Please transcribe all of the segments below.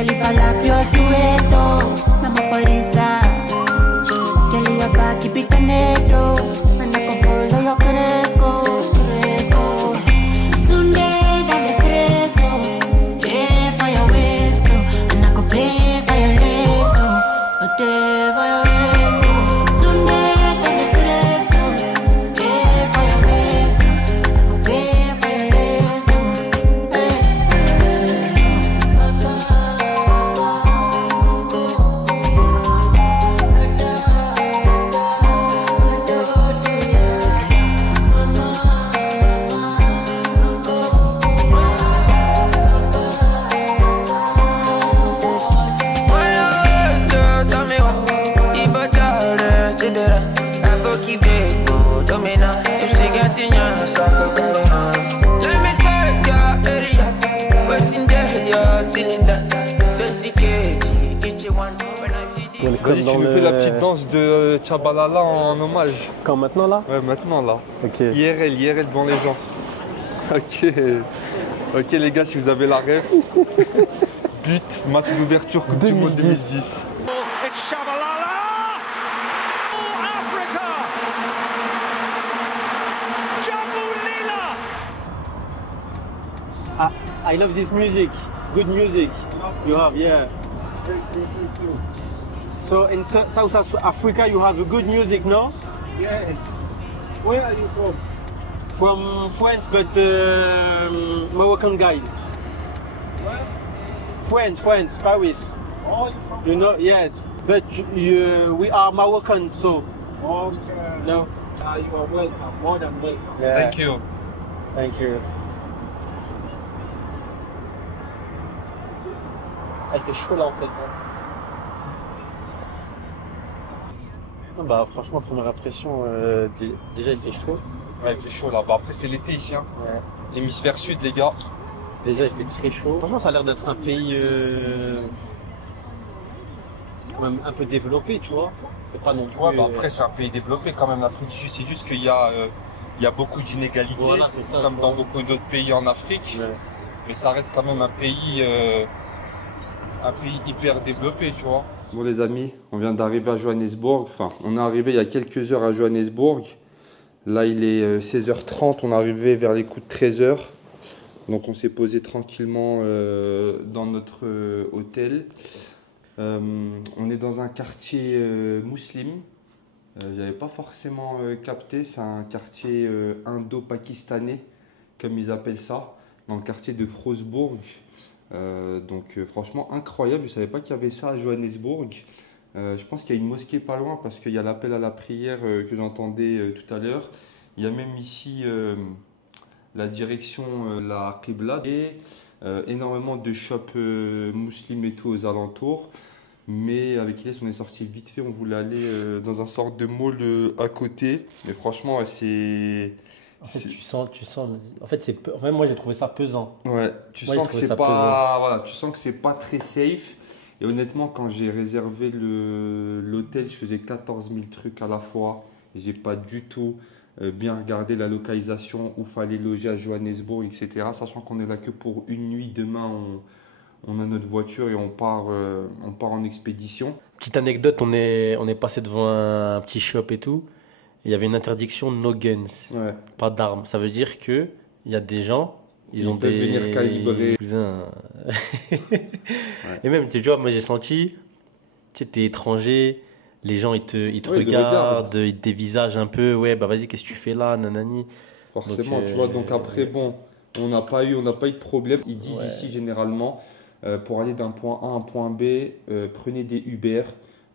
Califala pio sueto, nama forisa. Cali apa kipitanedo, anda con follow yo cresco, cresco. Tunde dale creso, yeah fire westo, anda con play fire leso, ote fire westo. Tunde dale creso, yeah fire westo, anda con play fire leso, Vas-y, tu me fais la petite danse de Tchabalala en hommage. Quand maintenant là? Ouais, maintenant là. Ok. IRL devant les gens. Ok. Ok les gars, si vous avez la rêve. But, match d'ouverture Coupe du Monde 2010. I love this music. Good music. You have, yeah. So in South Africa you have a good music, no? Yeah. Where are you from? From France, but Moroccan guys. Where? France, Paris. Oh, you're from you know, yes. But we are Moroccan, so. Okay. No. You are welcome, more than welcome. Yeah. Thank you. Thank you. Elle fait chaud là en fait. Bah franchement première impression, déjà il fait chaud. Ouais, il fait chaud là. Bah, après c'est l'été ici. Hein. Ouais. L'hémisphère sud les gars. Déjà il fait très chaud. Franchement ça a l'air d'être un pays quand même un peu développé, tu vois. C'est pas non plus. Ouais, bah après c'est un pays développé quand même l'Afrique du Sud. C'est juste qu'il y a beaucoup d'inégalités, voilà, c'est ça, comme dans beaucoup d'autres pays en Afrique. Ouais. Mais ça reste quand même un pays hyper développé, tu vois. Bon les amis, on vient d'arriver à Johannesburg. Enfin, on est arrivé il y a quelques heures à Johannesburg. Là, il est 16h30. On est arrivé vers les coups de 13h. Donc, on s'est posé tranquillement dans notre hôtel. On est dans un quartier musulman. Je n'avais pas forcément capté. C'est un quartier indo-pakistanais, comme ils appellent ça, dans le quartier de Frosburg. Franchement incroyable, je ne savais pas qu'il y avait ça à Johannesburg. Je pense qu'il y a une mosquée pas loin parce qu'il y a l'appel à la prière que j'entendais tout à l'heure. Il y a même ici la direction la Qibla et énormément de shops musulmans et tout aux alentours. Mais avec Iris on est sorti vite fait, on voulait aller dans un sorte de mall à côté. Mais franchement c'est... En fait, tu sens. En fait, moi, j'ai trouvé ça pesant. Ouais, tu sens que c'est pas. Voilà, tu sens que c'est pas très safe. Et honnêtement, quand j'ai réservé l'hôtel, je faisais 14 000 trucs à la fois. Et j'ai pas du tout bien regardé la localisation où fallait loger à Johannesburg, etc. Sachant qu'on est là que pour une nuit. Demain, on a notre voiture et on part en expédition. Petite anecdote, on est passé devant un petit shop et tout. Il y avait une interdiction no guns, ouais. Pas d'armes. Ça veut dire que il y a des gens, ils ont peuvent venir calibrer. Cousins. Ouais. Et même, tu vois, moi j'ai senti, tu sais, t'es étranger, les gens ils te regardent, ils te dévisagent un peu. Ouais, bah vas-y, qu'est-ce que tu fais là, nanani. Forcément, donc, tu vois. Donc après, bon, on n'a pas eu de problème. Ils disent ici généralement, pour aller d'un point A à un point B, prenez des Uber.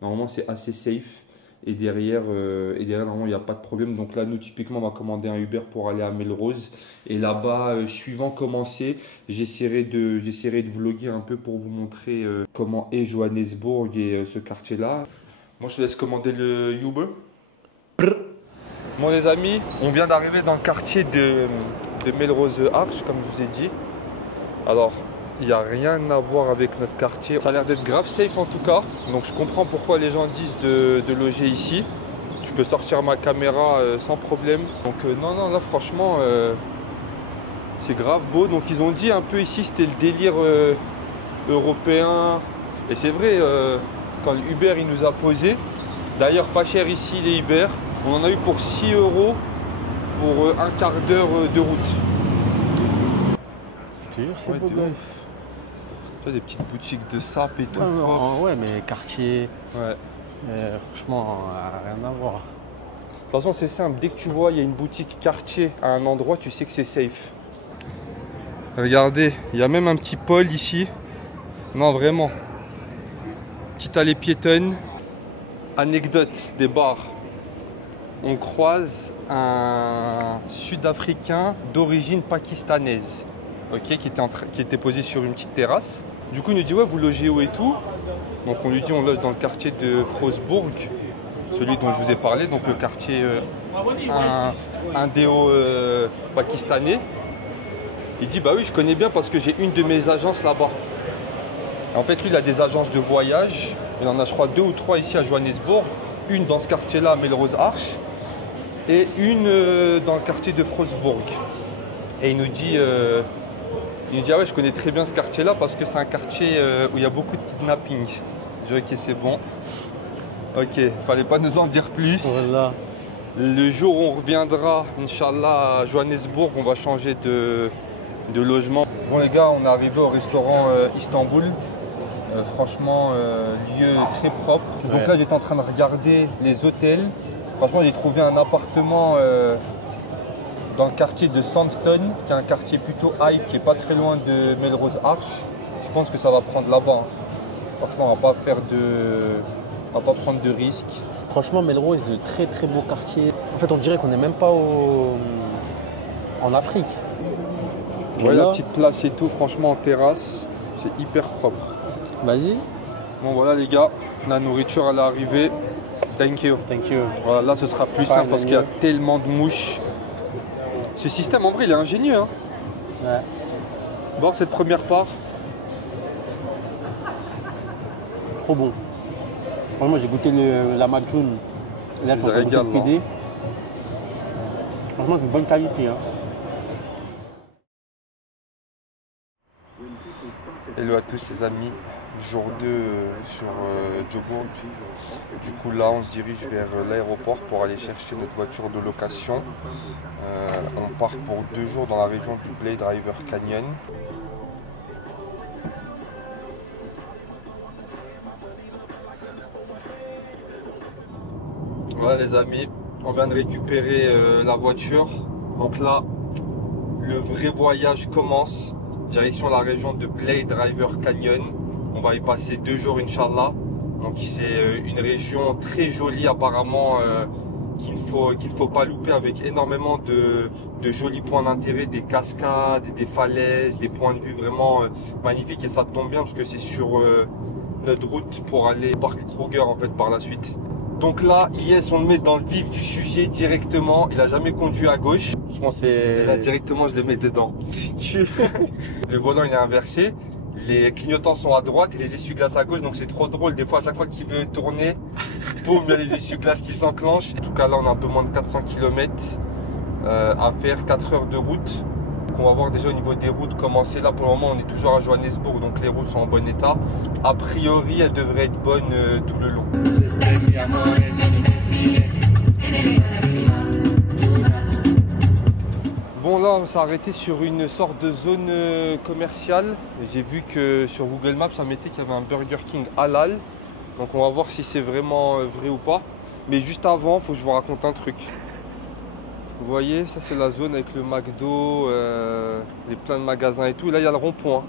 Normalement, c'est assez safe. Et derrière, normalement, il n'y a pas de problème. Donc là, nous, typiquement, on va commander un Uber pour aller à Melrose. Et là-bas, suivant commencer, j'essaierai de vlogger un peu pour vous montrer comment est Johannesburg et ce quartier-là. Moi, je te laisse commander le Uber. Bon, les amis, on vient d'arriver dans le quartier de Melrose Arch, comme je vous ai dit. Alors, il n'y a rien à voir avec notre quartier. Ça a l'air d'être grave safe en tout cas. Donc je comprends pourquoi les gens disent de loger ici. Je peux sortir ma caméra sans problème. Donc non, là franchement, c'est grave beau. Donc ils ont dit un peu ici, c'était le délire européen. Et c'est vrai, quand Uber il nous a posé, d'ailleurs pas cher ici les Uber, on en a eu pour 6 € pour un quart d'heure de route. Je te jure, c'est Ouais, beau de gosse. ouf. Tu vois, des petites boutiques de sap et tout. Ouais, propre. ouais, mais quartier, Ouais. franchement, rien à voir. De toute façon, c'est simple. Dès que tu vois, il y a une boutique quartier à un endroit, tu sais que c'est safe. Regardez, il y a même un petit pôle ici. Non, vraiment. Petite allée piétonne. Anecdote des bars. On croise un Sud-Africain d'origine pakistanaise, ok, qui était posé sur une petite terrasse. Du coup, il nous dit, ouais, vous logez où et tout? Donc, on lui dit, on loge dans le quartier de Frostburg, celui dont je vous ai parlé, donc le quartier indéo-pakistanais. Il dit, bah oui, je connais bien parce que j'ai une de mes agences là-bas. En fait, lui, il a des agences de voyage. Il en a, je crois, 2 ou 3 ici à Johannesburg. Une dans ce quartier-là, à Melrose Arch, et une dans le quartier de Frostburg. Et il nous dit, ah ouais, je connais très bien ce quartier-là parce que c'est un quartier où il y a beaucoup de kidnapping. Je dis, ok, c'est bon. Ok, fallait pas nous en dire plus. Voilà. Le jour où on reviendra, Inch'Allah, à Johannesburg, on va changer de logement. Bon les gars, on est arrivé au restaurant Istanbul. Franchement, lieu très propre. Donc Ouais. là, j'étais en train de regarder les hôtels. Franchement, j'ai trouvé un appartement dans le quartier de Sandton, qui est un quartier plutôt hype, qui est pas très loin de Melrose Arch. Je pense que ça va prendre là-bas. Hein. Franchement, on va pas prendre de risques. Franchement, Melrose, très très beau quartier. En fait, on dirait qu'on n'est même pas en Afrique. Ouais, Là, la petite place et tout, franchement, en terrasse, c'est hyper propre. Vas-y. Bon, voilà les gars, la nourriture elle est arrivée. Thank you. Thank you. Voilà, là, ce sera plus simple parce qu'il y a tellement de mouches. Ce système, en vrai, il est ingénieux. Hein. Ouais. Bon, cette première part, Trop bon. Moi, j'ai goûté la Majoun. Là, Ils je suis en train de goûter régalent, le PD. Franchement, c'est de bonne qualité. Hein. hello à tous les amis, jour 2 sur Joburg. Du coup là on se dirige vers l'aéroport pour aller chercher notre voiture de location. On part pour 2 jours dans la région du Blythe River Canyon. Voilà les amis, on vient de récupérer la voiture. Donc là, le vrai voyage commence. Direction la région de Blythe River Canyon. On va y passer 2 jours Inch'Allah. Donc c'est une région très jolie apparemment qu'il ne faut pas louper, avec énormément de jolis points d'intérêt, des cascades, des falaises, des points de vue vraiment magnifiques. Et ça tombe bien parce que c'est sur notre route pour aller au parc Kruger en fait par la suite. Donc là, Ilyes, on le met dans le vif du sujet directement. Il a jamais conduit à gauche. Je pense que c'est. Et là directement je le mets dedans. Si tu. Le volant il est inversé, les clignotants sont à droite et les essuie-glaces à gauche, donc c'est trop drôle. Des fois, à chaque fois qu'il veut tourner, boum, il y a les essuie-glaces qui s'enclenchent. En tout cas là on a un peu moins de 400 km à faire, 4 heures de route. Donc on va voir déjà au niveau des routes comment c'est. Là pour le moment on est toujours à Johannesburg, donc les routes sont en bon état. A priori elles devraient être bonnes tout le long. Bon là on s'est arrêté sur une sorte de zone commerciale. J'ai vu que sur Google Maps ça mettait qu'il y avait un Burger King halal. Donc on va voir si c'est vraiment vrai ou pas. Mais juste avant, il faut que je vous raconte un truc. Vous voyez, ça c'est la zone avec le McDo, les plein de magasins et tout. Là il y a le rond-point.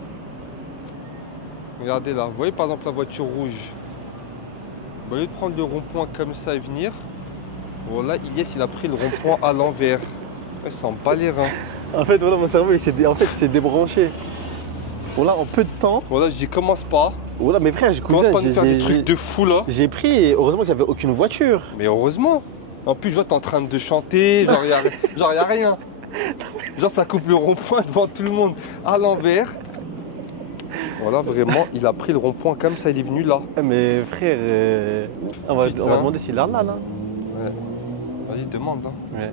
Regardez là, vous voyez par exemple la voiture rouge. Au lieu de prendre le rond-point comme ça et venir, voilà, Ilyes il a pris le rond-point à l'envers. Il s'en bat les reins. En fait, voilà, mon cerveau, il s'est débranché. Voilà, en peu de temps. Voilà, je dis commence pas. Voilà, mes frères, Commence pas à nous faire des trucs de fou là. j'ai pris et heureusement qu'il n'y avait aucune voiture. Mais heureusement. En plus, je vois, t'es en train de chanter, genre y a rien. Genre, ça coupe le rond-point devant tout le monde à l'envers. Voilà, vraiment, il a pris le rond-point comme ça, il est venu là. Mais frère, on va demander s'il est là, là. Ouais. Vas-y, demande. Hein. Ouais.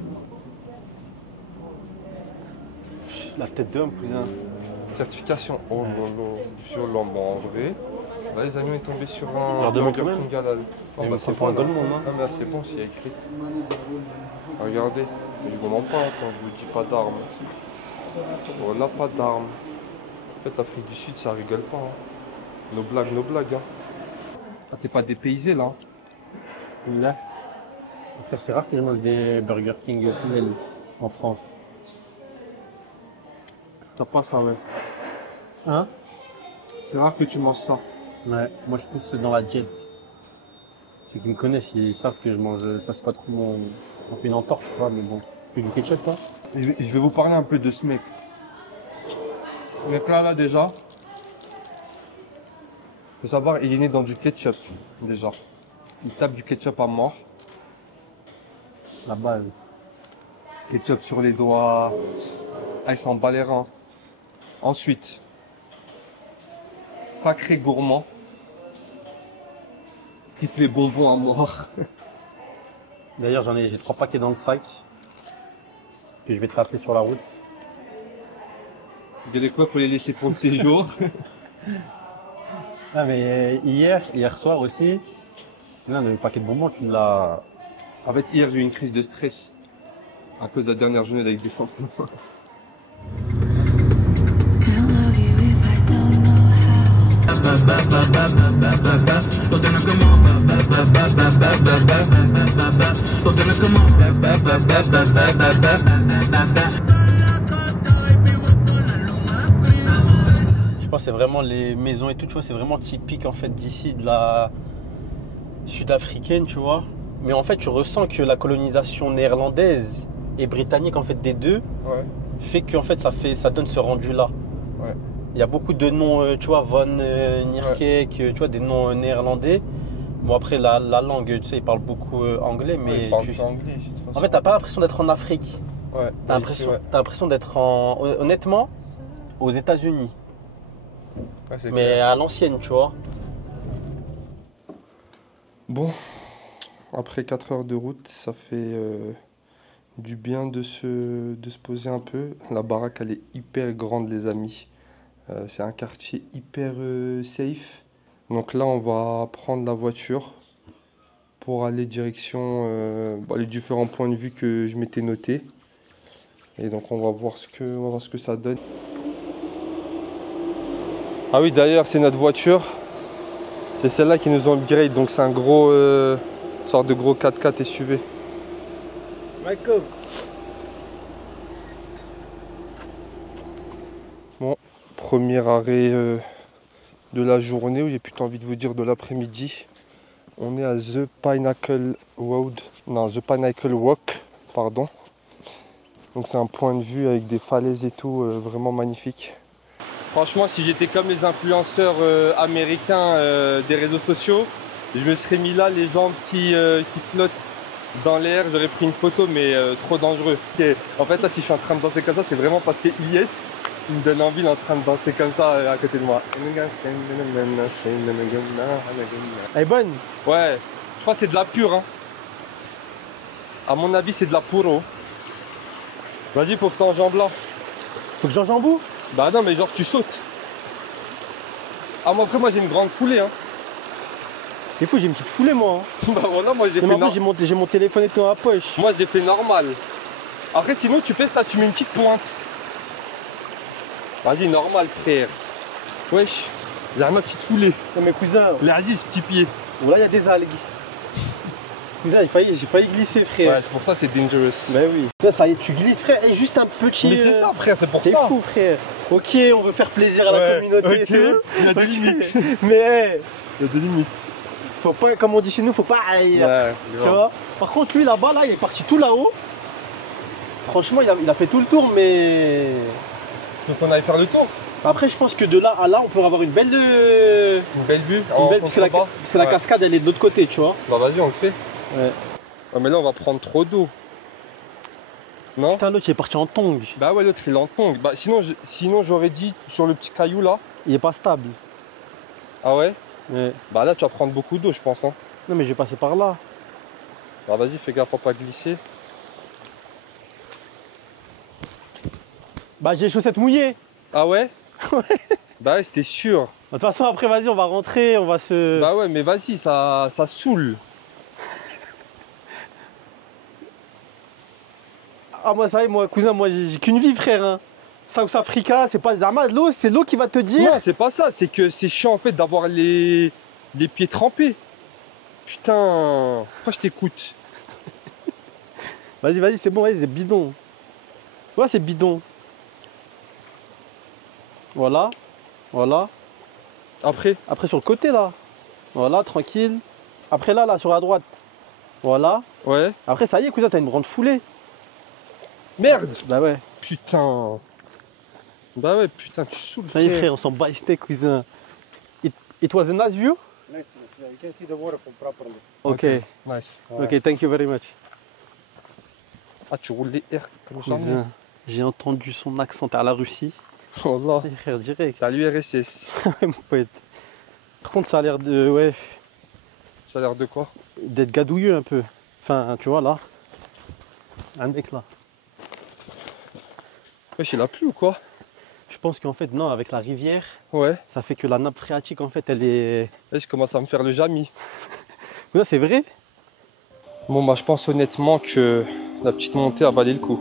La tête d'homme, cousin. Certification. Oh lolo, violent. Bon, en vrai, là les amis, on est tombé sur un leur demande quand même. King halal. Mais c'est pour un bon, là. Goldman, hein. Ah, mais là, c'est bon, s'il y a écrit. Regardez, je vous mens pas hein, quand je vous dis pas d'armes. Voilà, pas d'armes. En fait, l'Afrique du Sud, ça rigole pas. Hein. Nos blagues. Hein. Ah, t'es pas dépaysé là? Là. Frère, c'est rare que je mange des Burger King en France. T'as pas ça, ouais. Hein? C'est rare que tu manges ça. Ouais, moi je pousse dans la jet. Ceux qui me connaissent, ils savent que je mange. Ça, c'est pas trop mon. On fait une entorse, je crois, mais bon. Tu veux du ketchup, toi? Je vais vous parler un peu de ce mec. Ce mec là déjà. Faut savoir, il est né dans du ketchup déjà. Il tape du ketchup à mort. La base. Ketchup sur les doigts. Ah, il s'en bat les reins. Ensuite, sacré gourmand. Kiffe les bonbons à mort. D'ailleurs, j'ai 3 paquets dans le sac. Que je vais te rappeler sur la route. Dès quoi, faut les laisser pour le séjour. Ah, mais hier soir aussi, là, le paquet de bonbons, tu me l'as. En fait, hier, j'ai eu une crise de stress. À cause de la dernière journée avec des champignons. Je pense que c'est vraiment les maisons et tout, tu vois, c'est vraiment typique en fait d'ici, de la sud-africaine, tu vois. Mais en fait, tu ressens que la colonisation néerlandaise et britannique, en fait, des deux, Ouais. fait que en fait, ça donne ce rendu-là. Ouais. Il y a beaucoup de noms, tu vois, Von Nierkek, tu vois, des noms néerlandais. Bon, après, la langue, tu sais, ils parlent beaucoup anglais, mais Il parle pas anglais, de toute façon. en fait, t'as pas l'impression d'être en Afrique. Ouais. T'as Ici, ouais. l'impression d'être honnêtement, aux États-Unis. Ouais, c'est Mais clair. à l'ancienne, tu vois. Bon, après 4 heures de route, ça fait du bien de se poser un peu. La baraque, elle est hyper grande, les amis. C'est un quartier hyper safe. Donc là, on va prendre la voiture pour aller direction les différents points de vue que je m'étais notés. Et donc, on va voir ce que ça donne. Ah oui, d'ailleurs, c'est notre voiture. C'est celle-là qui nous ont upgrade, donc c'est un gros sorte de gros 4x4 SUV. Michael. Bon, premier arrêt de la journée, ou j'ai plutôt envie de vous dire de l'après-midi. On est à The Pinnacle Road, non, The Pinnacle Walk, pardon. Donc c'est un point de vue avec des falaises et tout, vraiment magnifique. Franchement, si j'étais comme les influenceurs américains des réseaux sociaux, je me serais mis là, les jambes qui flottent dans l'air, j'aurais pris une photo, mais trop dangereux. Et en fait, là, si je suis en train de danser comme ça, c'est vraiment parce que IS, il me donne envie d'en train de danser comme ça à côté de moi. Elle est bonne. Ouais, je crois que c'est de la pure. Hein. À mon avis, c'est de la puro. Vas-y, faut que t'enjambes là. Faut que j'enjambe où? Bah non, mais genre tu sautes. Ah, moi, après, moi j'ai une grande foulée. Hein. C'est fou, j'ai une petite foulée moi. Hein. Bah voilà, moi j'ai Mais fait en plus, j'ai mon téléphone et tout dans la poche. Moi je l'ai fait normal. Après sinon tu fais ça, tu mets une petite pointe. Vas-y, normal frère. Wesh, j'ai ma petite foulée. Non mais cousin, Les Aziz, petit pied. bon, là il y a des algues. Cousin, j'ai failli glisser frère. Ouais, c'est pour ça c'est dangerous. Bah oui. Là ça y est, tu glisses frère, et juste un petit... Mais c'est ça frère, c'est pour T'es ça. fou frère. Ok, on veut faire plaisir à la Ouais, communauté ok, et tout. il y a des Ok. limites. Mais hey, Il y a des limites. faut pas, comme on dit chez nous, faut pas... Ouais, tu grave. vois. Par contre lui là-bas, là, il est parti tout là-haut. Franchement, il a fait tout le tour, mais... Donc on allait faire le tour. Après, je pense que de là à là, on peut avoir une belle... Une belle vue. parce que la cascade, elle est de l'autre côté, tu vois. Bah vas-y, on le fait. Ouais. Ouais, mais là on va prendre trop d'eau. Non? Putain, l'autre, il est parti en tong. Bah ouais, l'autre il est en tongue. Bah sinon j'aurais dit sur le petit caillou là. Il est pas stable. Ah ouais? Ouais. Bah là tu vas prendre beaucoup d'eau je pense hein. Non, mais je vais passer par là. Bah vas-y, fais gaffe à pas glisser. Bah, j'ai les chaussettes mouillées. Ah ouais? Bah ouais, c'était sûr. De toute façon, après, vas-y, on va rentrer, on va se... Bah ouais, mais vas-y, ça saoule. Ah, moi, ça y est, moi, cousin, moi, j'ai qu'une vie, frère. Hein. South Africa, c'est pas Zama, l'eau, c'est l'eau qui va te dire. Non, c'est pas ça, c'est que c'est chiant en fait d'avoir les pieds trempés. Putain, pourquoi je t'écoute? Vas-y, vas-y, c'est bon, vas-y, c'est bidon. Ouais, c'est bidon. Voilà, voilà. Après, Après, sur le côté, là. Voilà, tranquille. Après, là, sur la droite. Voilà. ouais. Après, ça y est, cousin, t'as une grande foulée. Merde. Bah ouais. Putain. Bah ouais, putain, tu saoules. Ça y est, frère, on s'en bat les steaks, cousin. It was a nice view? Nice. Yeah, you can see the waterfall properly. Ok. Nice. Ok, thank you very much. Ah, tu roules les airs comme jamais. Cousin, j'ai entendu son accent à la Russie. Oh là. Ça y est, frère, direct. T'as l'URSS. Ouais, mon poète. Par contre, ça a l'air de... Ouais, Ça a l'air de quoi? d'être gadouilleux un peu. Enfin, tu vois, là. Un mec, là. Wesh, il a plu ou quoi? Je pense qu'en fait, non, avec la rivière, Ouais. ça fait que la nappe phréatique, en fait, elle est... Là, je commence à me faire le Jamy. Non, c'est vrai. Bon, bah, je pense honnêtement que la petite montée a valé le coup.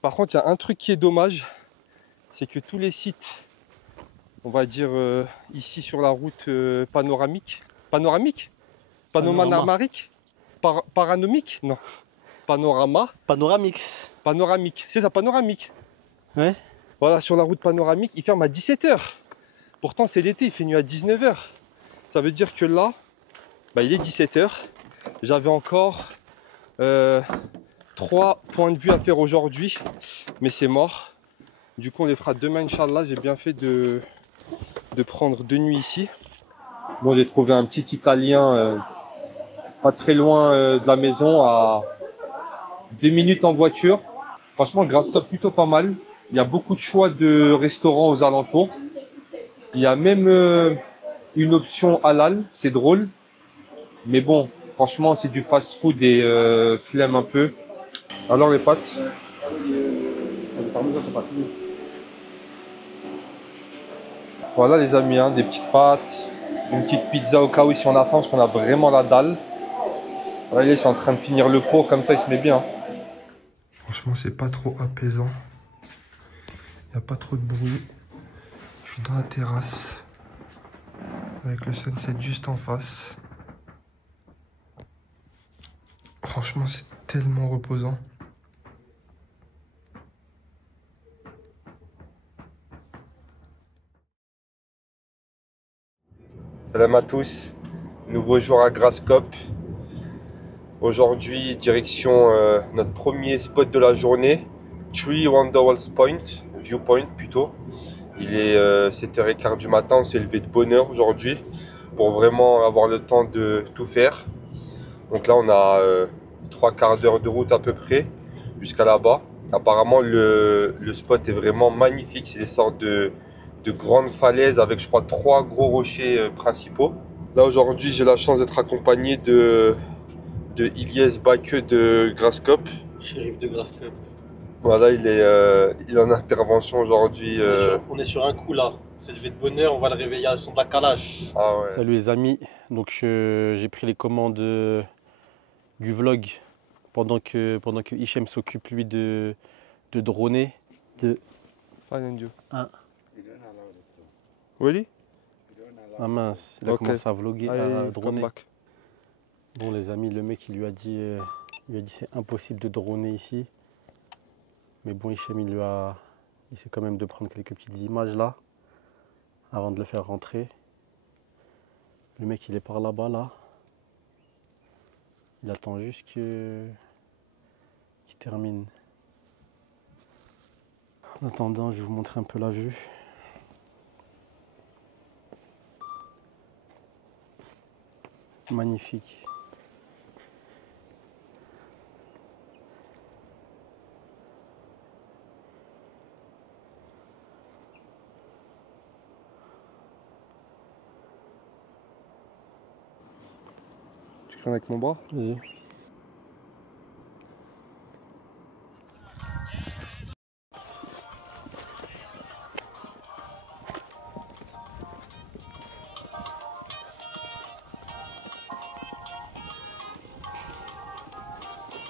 Par contre, il y a un truc qui est dommage, c'est que tous les sites, on va dire ici sur la route panoramique, panoramique, paranomique, non, panoramique, c'est ça, panoramique. Ouais. Voilà, sur la route panoramique, il ferme à 17 h. Pourtant, c'est l'été, il fait nuit à 19 h. Ça veut dire que là, bah, il est 17 h. J'avais encore 3 points de vue à faire aujourd'hui, mais c'est mort. Du coup, on les fera demain, Inch'Allah. J'ai bien fait de prendre 2 nuits ici. Bon, j'ai trouvé un petit Italien pas très loin de la maison, à 2 minutes en voiture. Franchement, Grasscope plutôt pas mal. Il y a beaucoup de choix de restaurants aux alentours. Il y a même une option halal, c'est drôle. Mais bon, franchement, c'est du fast-food et flemme un peu. Alors les pâtes? Parmi ça, ça passe mieux. Voilà les amis, hein, des petites pâtes, une petite pizza au cas où si on a faim, parce qu'on a vraiment la dalle. Voilà, ils sont en train de finir le pot, comme ça il se met bien. Franchement, c'est pas trop apaisant. Il n'y a pas trop de bruit. Je suis dans la terrasse, avec le sunset juste en face. Franchement, c'est tellement reposant. Salam à tous, nouveau jour à Grasscope. Aujourd'hui, direction notre premier spot de la journée, Tree Wonderwalls Point, Viewpoint plutôt. Il est 7h15 du matin, on s'est levé de bonne heure aujourd'hui pour vraiment avoir le temps de tout faire. Donc là, on a 3 quarts d'heure de route à peu près jusqu'à là-bas. Apparemment, le spot est vraiment magnifique, c'est des sortes de grandes falaises avec, je crois, 3 gros rochers principaux. Là, aujourd'hui, j'ai la chance d'être accompagné de Ilyes Bakeux de Grasscope. Shérif de Grasscope. Voilà, il est en intervention aujourd'hui. On est sur un coup là. On s'est levé de bonne heure, on va le réveiller à son de la calage. Ah ouais. Salut les amis. Donc j'ai pris les commandes du vlog pendant que Hichem s'occupe lui de droner. Fine and you. Ah. Really? Ah mince, il a Ok. commencé à vlogger, à Allez, come droner. back. Bon les amis, le mec il lui a dit c'est impossible de droner ici. Mais bon, Hichem il essaie quand même de prendre quelques petites images là avant de le faire rentrer. Le mec il est par là-bas là. Il attend juste qu'il termine. En attendant, je vais vous montrer un peu la vue. Magnifique. Tu crains avec mon bras? Vas-y.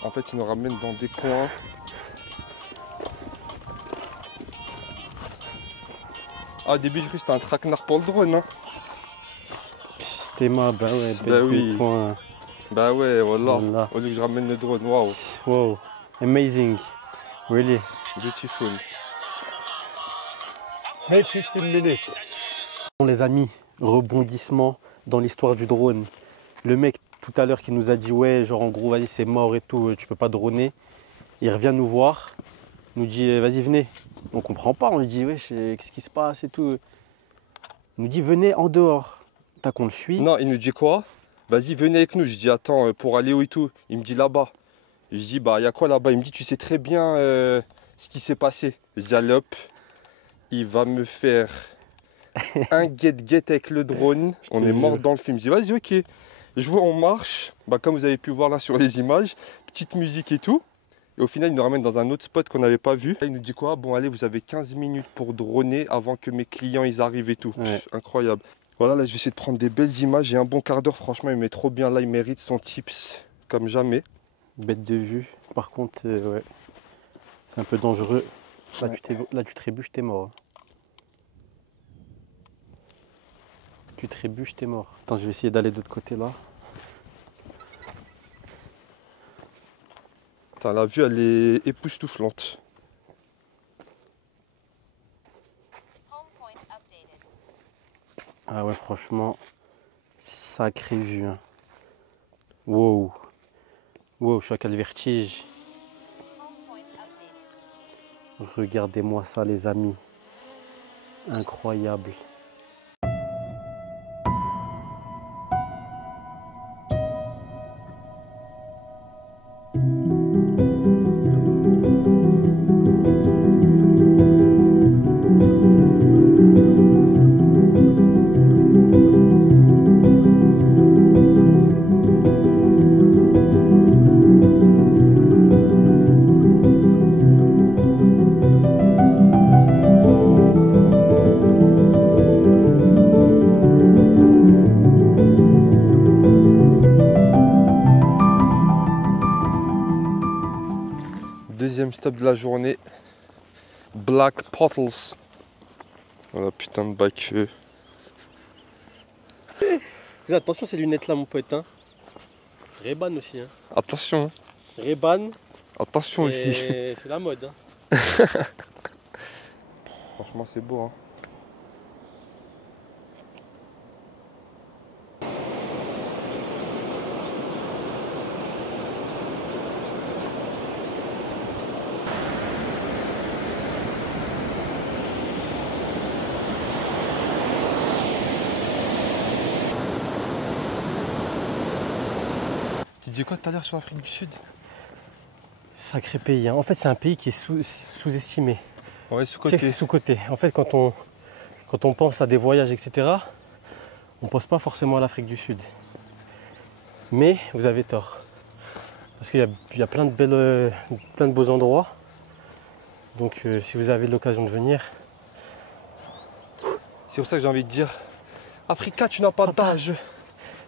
En fait, il nous ramène dans des coins. Ah, au début, je crois que c'était un traquenard pour le drone. Hein. T'es ma, bah ouais, Bah oui. Points. Bah ouais, voilà. Voilà. Au lieu que je ramène le drone, waouh. Wow, amazing. Really. Beautiful. Hey, 15 minutes. Bon, les amis, rebondissement dans l'histoire du drone. Le mec tout à l'heure qui nous a dit ouais, genre en gros, vas-y, c'est mort et tout, tu peux pas droner. Il revient nous voir, nous dit vas-y, venez. On comprend pas, on lui dit ouais, qu'est-ce qui se passe et tout. Il nous dit venez en dehors. T'as qu'on le suit. Non, il nous dit quoi? Vas-y, venez avec nous. Je dis attends, pour aller où et tout? Il me dit là-bas. Je dis bah, il y a quoi là-bas? Il me dit tu sais très bien ce qui s'est passé. Je dis allez hop, il va me faire un get-get avec le drone. On est mort dans le film. Je dis vas-y, ok. Je vois, on marche, bah, comme vous avez pu voir là sur les images, petite musique et tout. Et au final, il nous ramène dans un autre spot qu'on n'avait pas vu. Il nous dit quoi? Bon, allez, vous avez 15 minutes pour droner avant que mes clients ils arrivent et tout. Ouais. Pff, incroyable. Voilà, là, je vais essayer de prendre des belles images. J'ai un bon quart d'heure, franchement, il met trop bien. Là, il mérite son tips comme jamais. Bête de vue. Par contre, ouais, c'est un peu dangereux. Là, Ouais. là tu trébuches, t'es mort. Tu trébuches, t'es mort. Attends, je vais essayer d'aller de l'autre côté là. Putain, la vue, elle est époustouflante. Ah ouais, franchement, sacrée vue. Hein. Wow. Wow, je suis à quel vertige. Regardez-moi ça, les amis. Incroyable. Deuxième stop de la journée. Black Portals. Voilà, putain de bac. Fais attention ces lunettes là, mon pote. Hein. Ray-Ban aussi. Hein. Attention. Ray-Ban, Attention aussi. c'est la mode. Hein. Franchement, c'est beau. Hein. Tu dis quoi tout à l'heure sur l'Afrique du Sud? Sacré pays. Hein. En fait, c'est un pays qui est sous-estimé. Ouais, sous-côté. Sous-côté. En fait, quand on pense à des voyages, etc., on ne pense pas forcément à l'Afrique du Sud. Mais vous avez tort. Parce qu'il y a plein de beaux endroits. Donc, si vous avez l'occasion de venir. C'est pour ça que j'ai envie de dire Africa, tu n'as pas d'âge.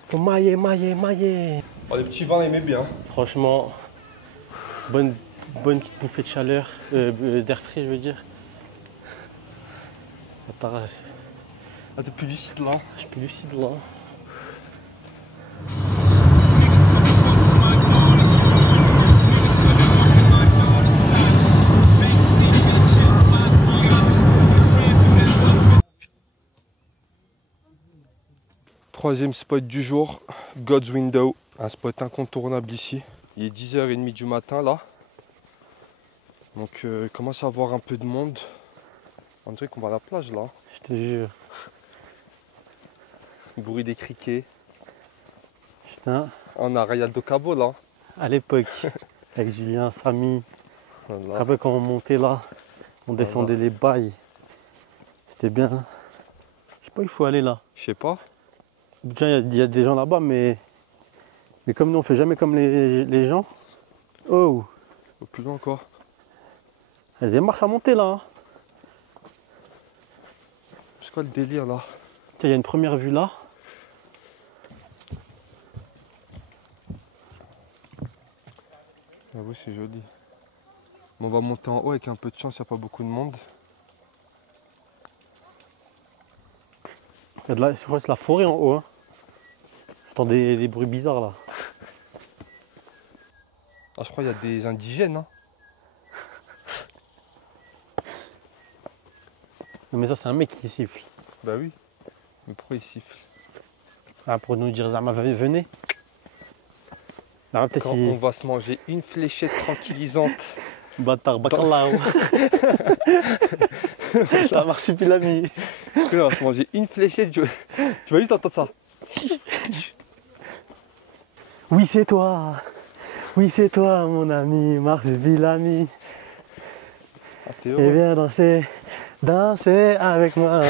Faut mailler, mailler, mailler. Oh, les petits vins, aimez bien. Franchement, bonne petite bouffée de chaleur, d'air frais, je veux dire. Attends, Ah, t'es plus lucide là. je suis plus lucide là. Troisième spot du jour, God's Window. Un spot incontournable ici. Il est 10h30 du matin là. Donc il commence à avoir un peu de monde. On dirait qu'on va à la plage là. Je te jure. Le bruit des criquets. Putain. On a Rayal do Cabo là. À l'époque, avec Julien, Samy. Voilà. Après quand on montait là, on descendait les bails. C'était bien. Je sais pas où il faut aller là. Je sais pas. Il y a des gens là-bas, mais comme nous on fait jamais comme les gens. Oh, Plus loin quoi. il y a des marches à monter là. Hein. C'est quoi le délire là? Tiens, il y a une première vue là. J'avoue c'est joli. On va monter en haut avec un peu de chance, il n'y a pas beaucoup de monde. Il y a de la, je crois que c'est la forêt en haut. Hein. J'entends des bruits bizarres là. Ah je crois qu'il y a des indigènes. Hein. Non, mais ça c'est un mec qui siffle. Bah oui. Mais pourquoi il siffle? Ah, pour nous dire Zama venez. Alors, peut-être Quand on va se manger une fléchette tranquillisante. Bâtard, bacalao. Ça marche depuis l'ami. On va se manger une fléchette. Tu vas juste entendre ça. Oui c'est toi. Oui c'est toi mon ami, Mars Villami. Ah, t'es Et heureux. viens danser, danser avec moi.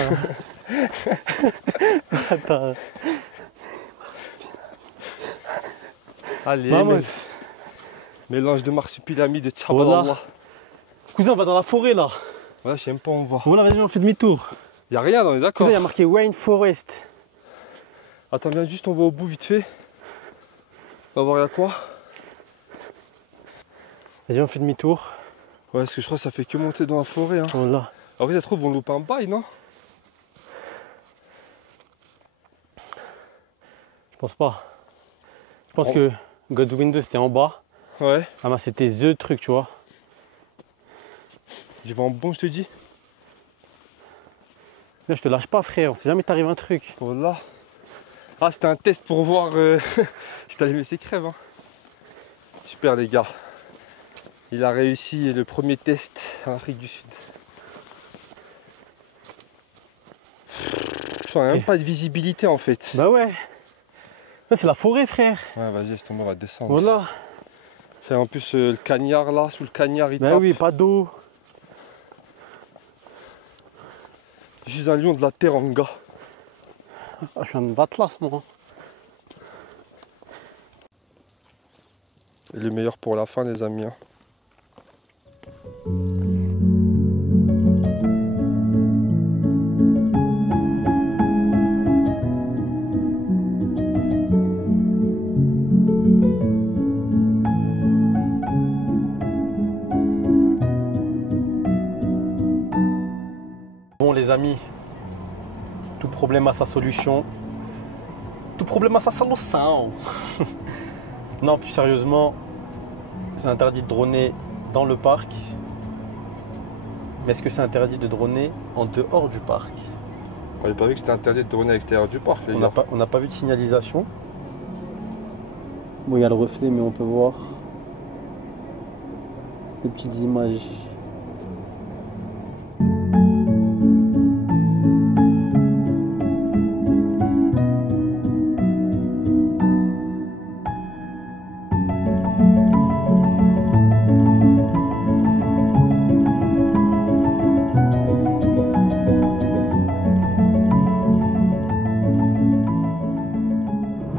Attends. Allez, Vamos. mélange de marsupilami de Voilà. Tchaballah. Cousin, on va dans la forêt là. Ouais, je sais même pas où on va. Voilà, vas-y, on fait demi-tour. Y'a rien, on est d'accord. Cousin, il y a marqué Wayne Forest. Attends, viens juste, on va au bout vite fait. On va voir y'a quoi. Vas-y, on fait demi-tour. Ouais, parce que je crois que ça fait que monter dans la forêt. Hein. Voilà. Après, ça se trouve, on loupe un bail, non? Je pense pas. Je pense que God's Window c'était en bas. Ouais. Ah bah c'était the truc, tu vois. J'y vais en bon, je te dis. Là, je te lâche pas, frère. On sait jamais t'arrive un truc. Voilà. Ah, c'était un test pour voir si t'allais laisser crève. Hein. Super, les gars. Il a réussi le premier test en Afrique du Sud. Il n'y a même pas de visibilité en fait. Bah ouais. Là, c'est la forêt, frère. Ouais, vas-y, laisse tomber, on va descendre. Voilà. En plus, le cagnard là, sous le cagnard, il Bah tape. oui, pas d'eau. Je suis un lion de la terre, mon gars. Ah, je suis un atlas, moi. Et le meilleur pour la fin, les amis. Hein. Bon, les amis, tout problème a sa solution. Tout problème a sa solution. Non, plus sérieusement, c'est interdit de droner dans le parc. Mais est-ce que c'est interdit de droner en dehors du parc? On n'avait pas vu que c'était interdit de tourner à l'extérieur du parc, les On gars. n'a pas vu de signalisation. Bon, il y a le reflet, mais on peut voir des petites images.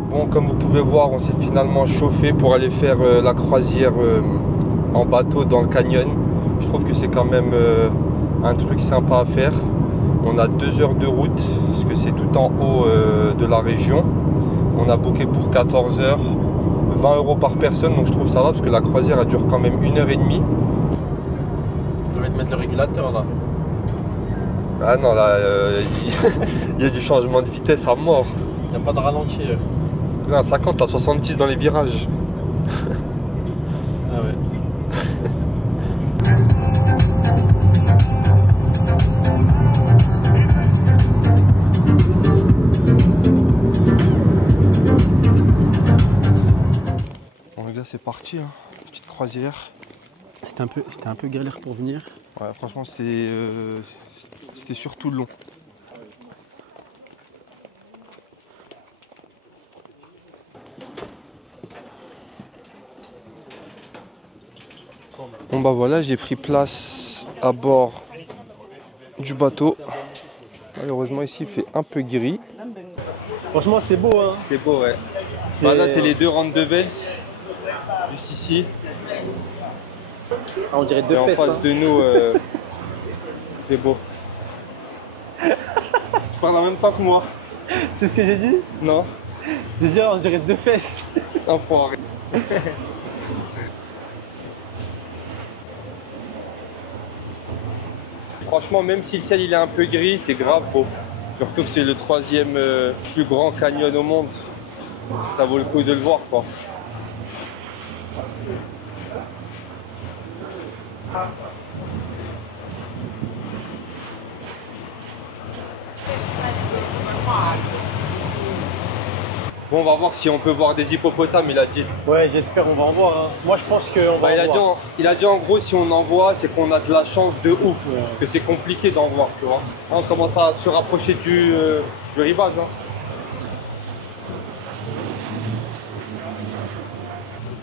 Bon, comme vous pouvez voir, on s'est finalement chauffé pour aller faire la croisière en bateau dans le canyon. Je trouve que c'est quand même un truc sympa à faire. On a 2 heures de route, parce que c'est tout en haut de la région. On a booké pour 14 heures, 20 € par personne, donc je trouve ça va, parce que la croisière elle dure quand même 1h30. Je vais te mettre le régulateur là. Ah non, là, il y a du changement de vitesse à mort. Il n'y a pas de ralenti. Là, à 50, à 70 dans les virages. Ah ouais. c'est parti, hein. Petite croisière. C'était un peu galère pour venir. Ouais, franchement, c'était surtout long. Bon bah voilà, j'ai pris place à bord du bateau. Malheureusement ici il fait un peu gris. Franchement, c'est beau, hein. C'est beau, ouais. Bah là c'est les deux Randevels, juste ici. Ah, on dirait deux et fesses. en face Hein. de nous, c'est beau. Tu parles en même temps que moi. C'est ce que j'ai dit? Non, J'ai dit, on dirait deux fesses. enfoiré. Franchement, même si le ciel il est un peu gris, c'est grave beau. Surtout que c'est le troisième plus grand canyon au monde. Ça vaut le coup de le voir, quoi. Bon, on va voir si on peut voir des hippopotames, il a dit. Ouais, j'espère on va en voir. Hein. Moi, je pense qu'on va en voir. Il a dit en gros, si on en voit, c'est qu'on a de la chance de ouf. Ouais. Parce que c'est compliqué d'en voir, tu vois. On commence à se rapprocher du rivage. Hein.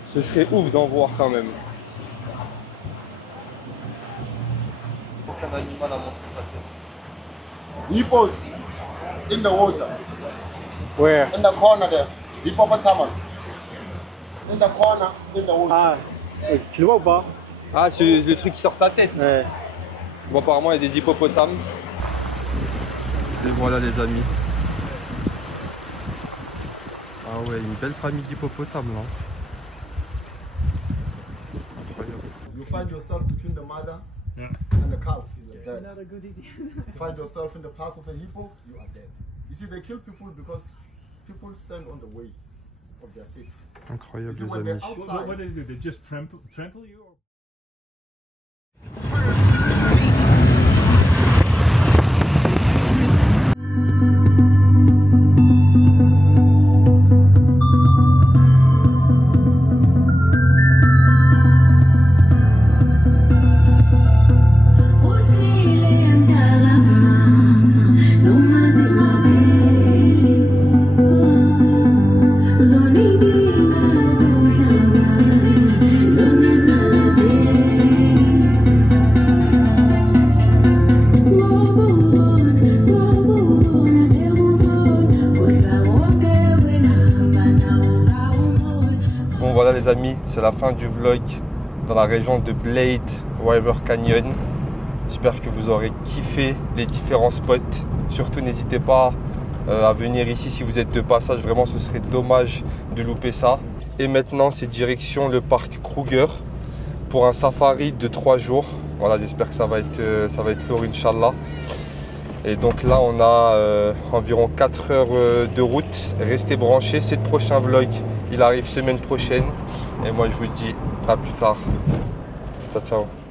Ce serait ouf d'en voir quand même. Aucun animal a montré sa tête. Hippos in the water, Where? in the corner there. Hippopotamus. In the corner, in the water. Ah, tu le vois ou pas? Ah, c'est le truc qui sort sa tête. Ouais. Bon, apparemment, il y a des hippopotames. Et voilà, les amis. Ah ouais, une belle famille d'hippopotames là. Incroyable. You find yourself between the mother and the calf, you're dead. Not a good idea. You find yourself in the path of a hippo, you are dead. You see, they kill people because people stand on the way of their safety. Incroyable, You see, les when they're amis. outside, What do they do? They just trample you? Or? Bon voilà les amis, c'est la fin du vlog dans la région de Blade River Canyon. J'espère que vous aurez kiffé les différents spots. Surtout n'hésitez pas à venir ici si vous êtes de passage. Vraiment ce serait dommage de louper ça. Et maintenant c'est direction le parc Kruger pour un safari de 3 jours. Voilà, j'espère que ça va être lourd, Inch'Allah. Et donc là on a environ 4 heures de route. Restez branchés, c'est le prochain vlog. Il arrive semaine prochaine. Et moi je vous dis à plus tard. Ciao ciao.